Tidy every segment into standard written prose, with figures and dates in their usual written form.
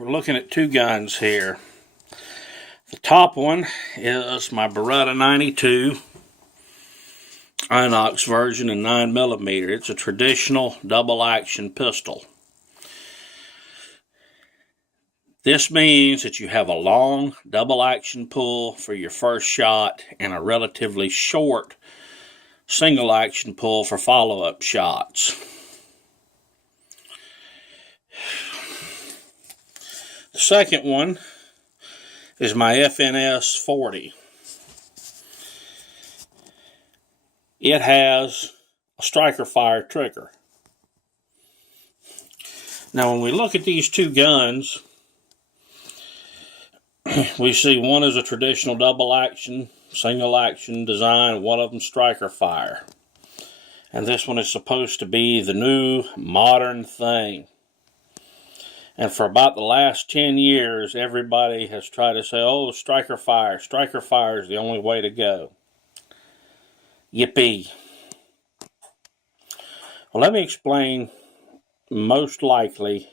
we're looking at two guns here. The top one is my Beretta 92 Inox version in 9mm. It's a traditional double action pistol. This means that you have a long double action pull for your first shot and a relatively short single action pull for follow-up shots. The second one is my FNS 40. It has a striker fire trigger. Now when we look at these two guns, we see one is a traditional double action, single action design, one of them striker fire. And this one is supposed to be the new modern thing. And for about the last 10 years, everybody has tried to say, oh, striker fire is the only way to go. Yippee. Well, let me explain. Most likely,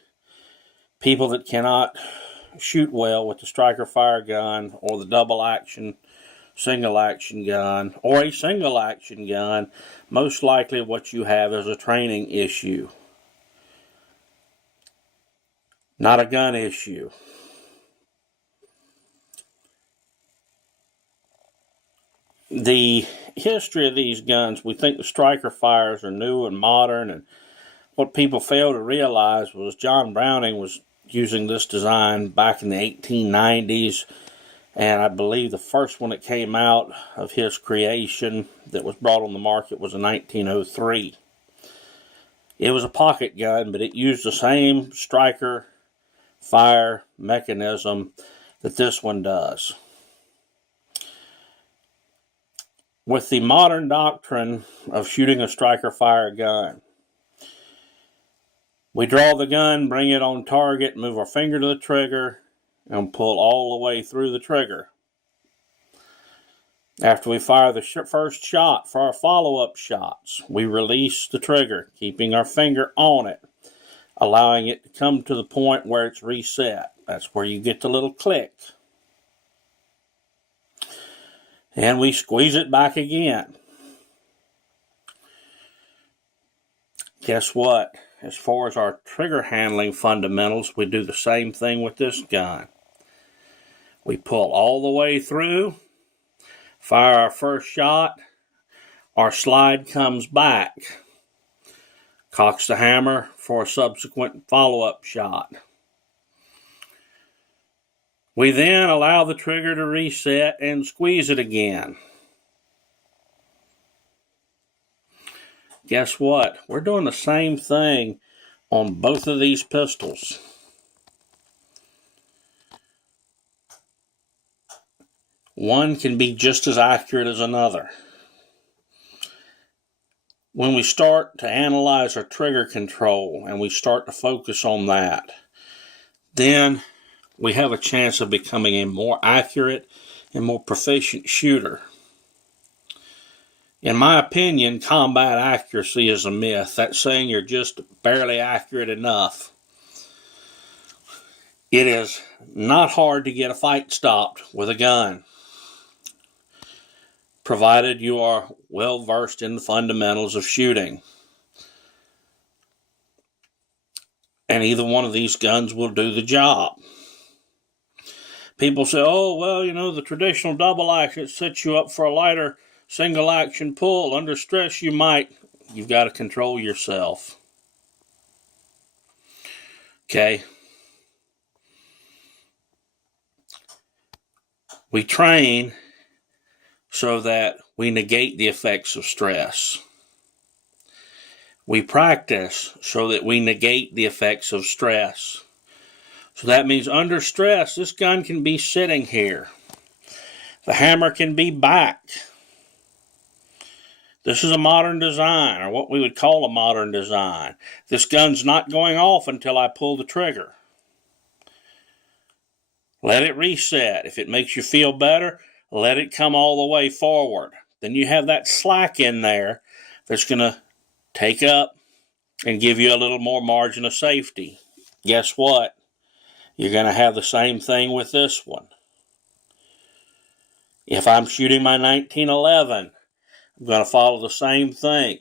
people that cannot shoot well with the striker fire gun or the double action, single action gun, or a single action gun, most likely what you have is a training issue. Not a gun issue. The history of these guns, we think the striker fires are new and modern, and what people fail to realize was John Browning was using this design back in the 1890s, and I believe the first one that came out of his creation that was brought on the market was in 1903. It was a pocket gun, but it used the same striker fire mechanism that this one does. With the modern doctrine of shooting a striker fire gun, we draw the gun, bring it on target, move our finger to the trigger, and pull all the way through the trigger. After we fire the first shot for our follow-up shots, we release the trigger, keeping our finger on it, allowing it to come to the point where it's reset. That's where you get the little click. And we squeeze it back again. Guess what? As far as our trigger handling fundamentals, we do the same thing with this gun. We pull all the way through, fire our first shot, our slide comes back. Cocks the hammer for a subsequent follow-up shot. We then allow the trigger to reset and squeeze it again. Guess what? We're doing the same thing on both of these pistols. One can be just as accurate as another. When we start to analyze our trigger control and we start to focus on that, then we have a chance of becoming a more accurate and more proficient shooter. In my opinion, combat accuracy is a myth. That's saying you're just barely accurate enough. It is not hard to get a fight stopped with a gun, provided you are well versed in the fundamentals of shooting. And either one of these guns will do the job. People say, oh, well, you know, the traditional double action sets you up for a lighter single action pull. Under stress, you might. You've got to control yourself. Okay? We train so that we negate the effects of stress. We practice so that we negate the effects of stress. So that means under stress, this gun can be sitting here. The hammer can be back. This is a modern design, or what we would call a modern design. This gun's not going off until I pull the trigger. Let it reset. If it makes you feel better, let it come all the way forward. Then you have that slack in there that's going to take up and give you a little more margin of safety. Guess what? You're going to have the same thing with this one. If I'm shooting my 1911, I'm going to follow the same thing.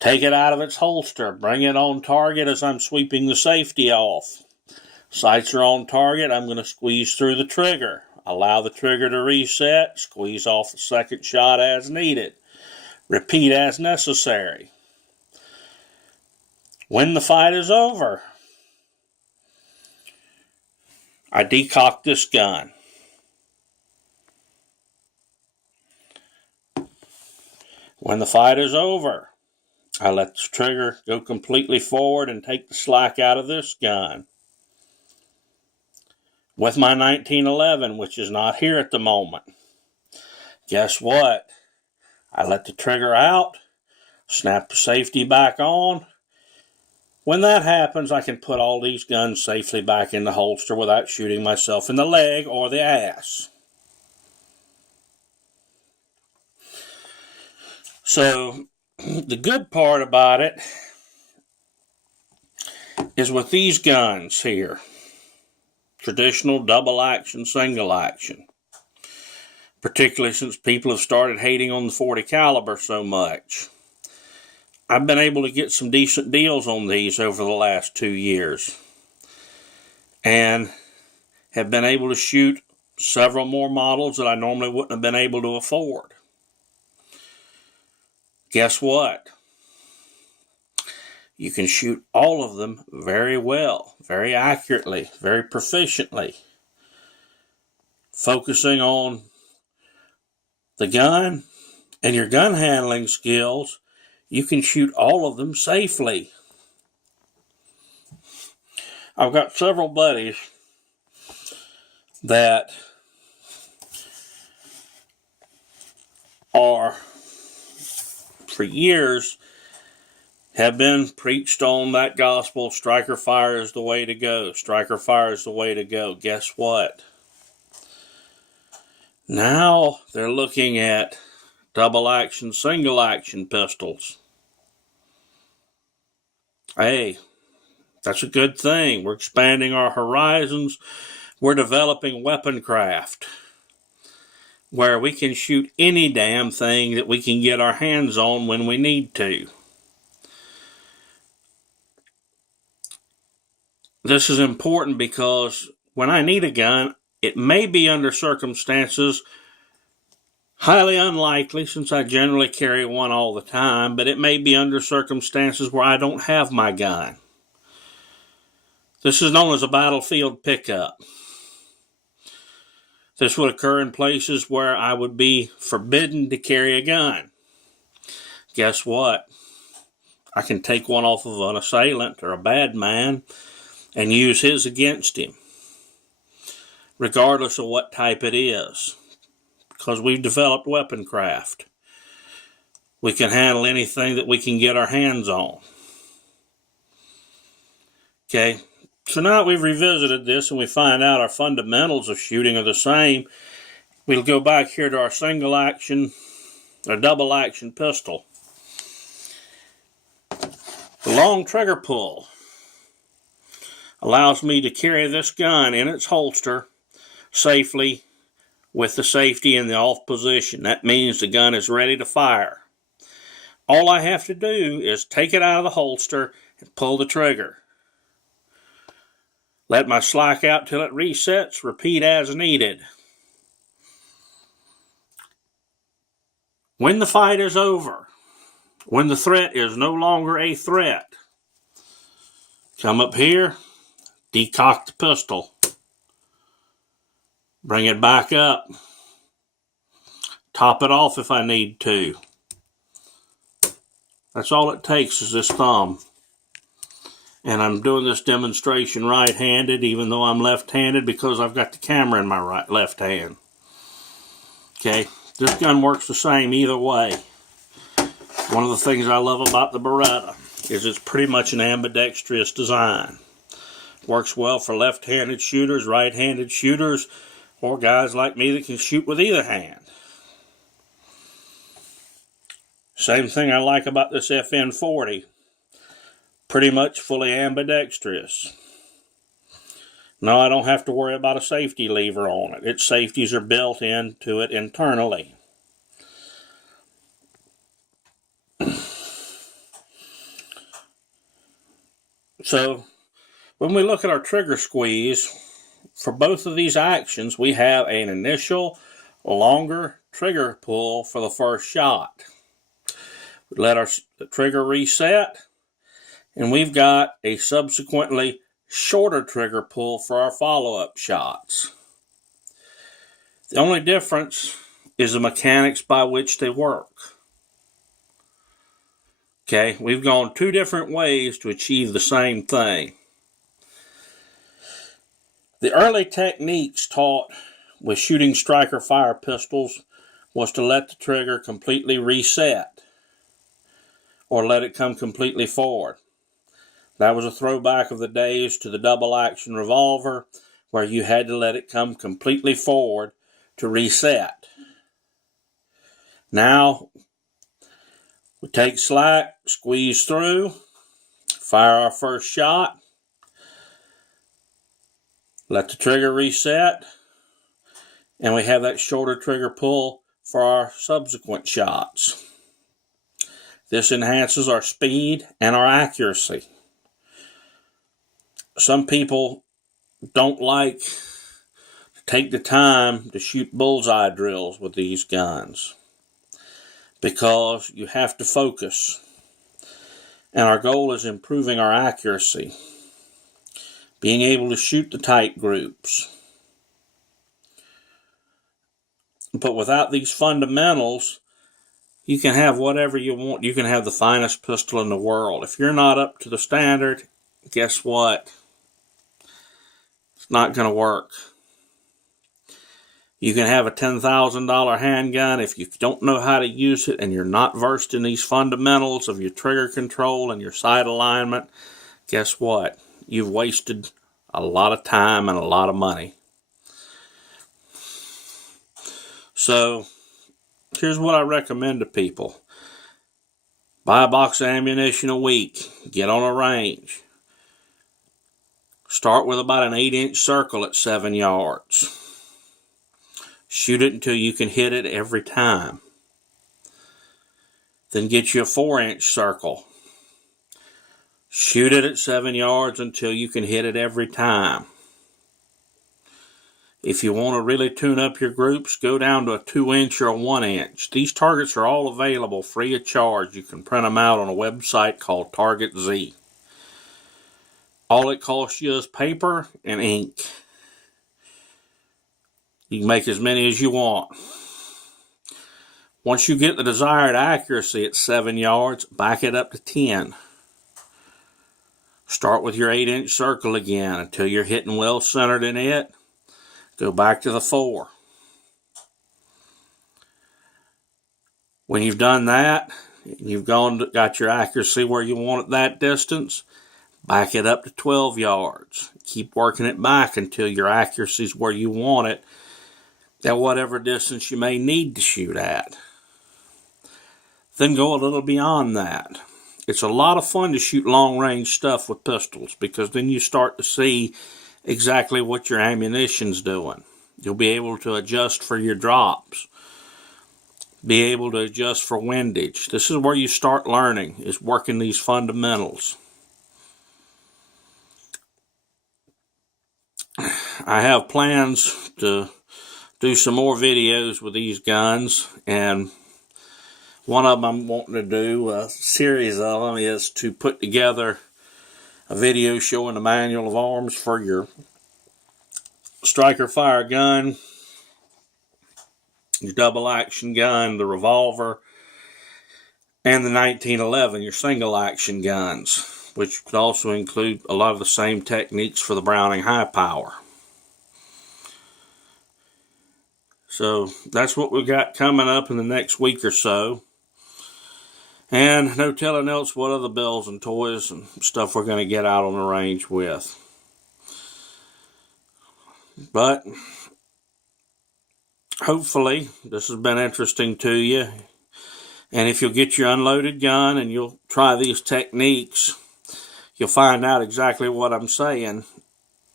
Take it out of its holster, bring it on target as I'm sweeping the safety off. Sights are on target, I'm going to squeeze through the trigger. Allow the trigger to reset, squeeze off the second shot as needed. Repeat as necessary. When the fight is over, I decock this gun. When the fight is over, I let the trigger go completely forward and take the slack out of this gun. With my 1911, which is not here at the moment, guess what? I let the trigger out, snap the safety back on. When that happens, I can put all these guns safely back in the holster without shooting myself in the leg or the ass. So, the good part about it is with these guns here, traditional double action, single action, particularly since people have started hating on the 40 caliber so much. I've been able to get some decent deals on these over the last 2 years and have been able to shoot several more models that I normally wouldn't have been able to afford. Guess what? You can shoot all of them very well, very accurately, very proficiently. Focusing on the gun and your gun handling skills, you can shoot all of them safely. I've got several buddies that are, for years, have been preached on that gospel, striker fire is the way to go, striker fire is the way to go. Guess what? Now they're looking at double action, single action pistols. Hey, that's a good thing. We're expanding our horizons. We're developing weapon craft where we can shoot any damn thing that we can get our hands on when we need to. This is important because when I need a gun, it may be under circumstances highly unlikely, since I generally carry one all the time, but it may be under circumstances where I don't have my gun. This is known as a battlefield pickup. This would occur in places where I would be forbidden to carry a gun. Guess what? I can take one off of an assailant or a bad man and use his against him, regardless of what type it is, because we've developed weapon craft. We can handle anything that we can get our hands on. Okay, so now that we've revisited this and we find out our fundamentals of shooting are the same, we'll go back here to our single action or double action pistol. The long trigger pull allows me to carry this gun in its holster safely with the safety in the off position. That means the gun is ready to fire. All I have to do is take it out of the holster and pull the trigger. Let my slack out till it resets, repeat as needed. When the fight is over, when the threat is no longer a threat, come up here, decock the pistol, bring it back up, top it off if I need to. That's all it takes is this thumb. And I'm doing this demonstration right-handed, even though I'm left-handed, because I've got the camera in my left hand. Okay, this gun works the same either way. One of the things I love about the Beretta is it's pretty much an ambidextrous design. Works well for left-handed shooters, right-handed shooters, or guys like me that can shoot with either hand. Same thing I like about this FN40. Pretty much fully ambidextrous. No, I don't have to worry about a safety lever on it. Its safeties are built into it internally. So when we look at our trigger squeeze, for both of these actions, we have an initial longer trigger pull for the first shot. We let our trigger reset, and we've got a subsequently shorter trigger pull for our follow-up shots. The only difference is the mechanics by which they work. Okay, we've gone two different ways to achieve the same thing. The early techniques taught with shooting striker fire pistols was to let the trigger completely reset or let it come completely forward. That was a throwback of the days to the double action revolver where you had to let it come completely forward to reset. Now, we take slack, squeeze through, fire our first shot, let the trigger reset, and we have that shorter trigger pull for our subsequent shots. This enhances our speed and our accuracy. Some people don't like to take the time to shoot bullseye drills with these guns because you have to focus. And our goal is improving our accuracy, being able to shoot the tight groups. But without these fundamentals, you can have whatever you want. You can have the finest pistol in the world. If you're not up to the standard, guess what? It's not going to work. You can have a $10,000 handgun. If you don't know how to use it and you're not versed in these fundamentals of your trigger control and your sight alignment, guess what? You've wasted a lot of time and a lot of money. So, here's what I recommend to people. Buy a box of ammunition a week. Get on a range. Start with about an 8-inch circle at 7 yards. Shoot it until you can hit it every time. Then get you a 4-inch circle. Shoot it at 7 yards until you can hit it every time. If you want to really tune up your groups, go down to a 2-inch or a 1-inch. These targets are all available free of charge. You can print them out on a website called Target Z. All it costs you is paper and ink. You can make as many as you want. Once you get the desired accuracy at 7 yards, back it up to 10. Start with your 8-inch circle again until you're hitting well centered in it. Go back to the 4. When you've done that, you've got your accuracy where you want it that distance, back it up to 12 yards. Keep working it back until your accuracy is where you want it at whatever distance you may need to shoot at. Then go a little beyond that. It's a lot of fun to shoot long-range stuff with pistols because then you start to see exactly what your ammunition's doing. You'll be able to adjust for your drops, be able to adjust for windage. This is where you start learning, is working these fundamentals. I have plans to do some more videos with these guns, and one of them I'm wanting to do, a series of them, is to put together a video showing the manual of arms for your striker fire gun, your double action gun, the revolver, and the 1911, your single action guns, which could also include a lot of the same techniques for the Browning high power. So that's what we've got coming up in the next week or so. And no telling else what other bells and toys and stuff we're going to get out on the range with. But hopefully this has been interesting to you. And if you'll get your unloaded gun and you'll try these techniques, you'll find out exactly what I'm saying.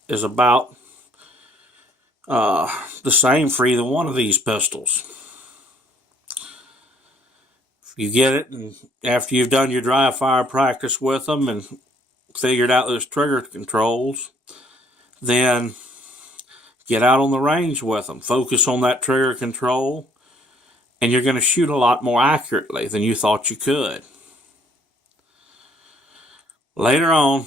is about the same for either one of these pistols. If you get it, and after you've done your dry fire practice with them and figured out those trigger controls, then get out on the range with them. Focus on that trigger control, and you're going to shoot a lot more accurately than you thought you could. Later on,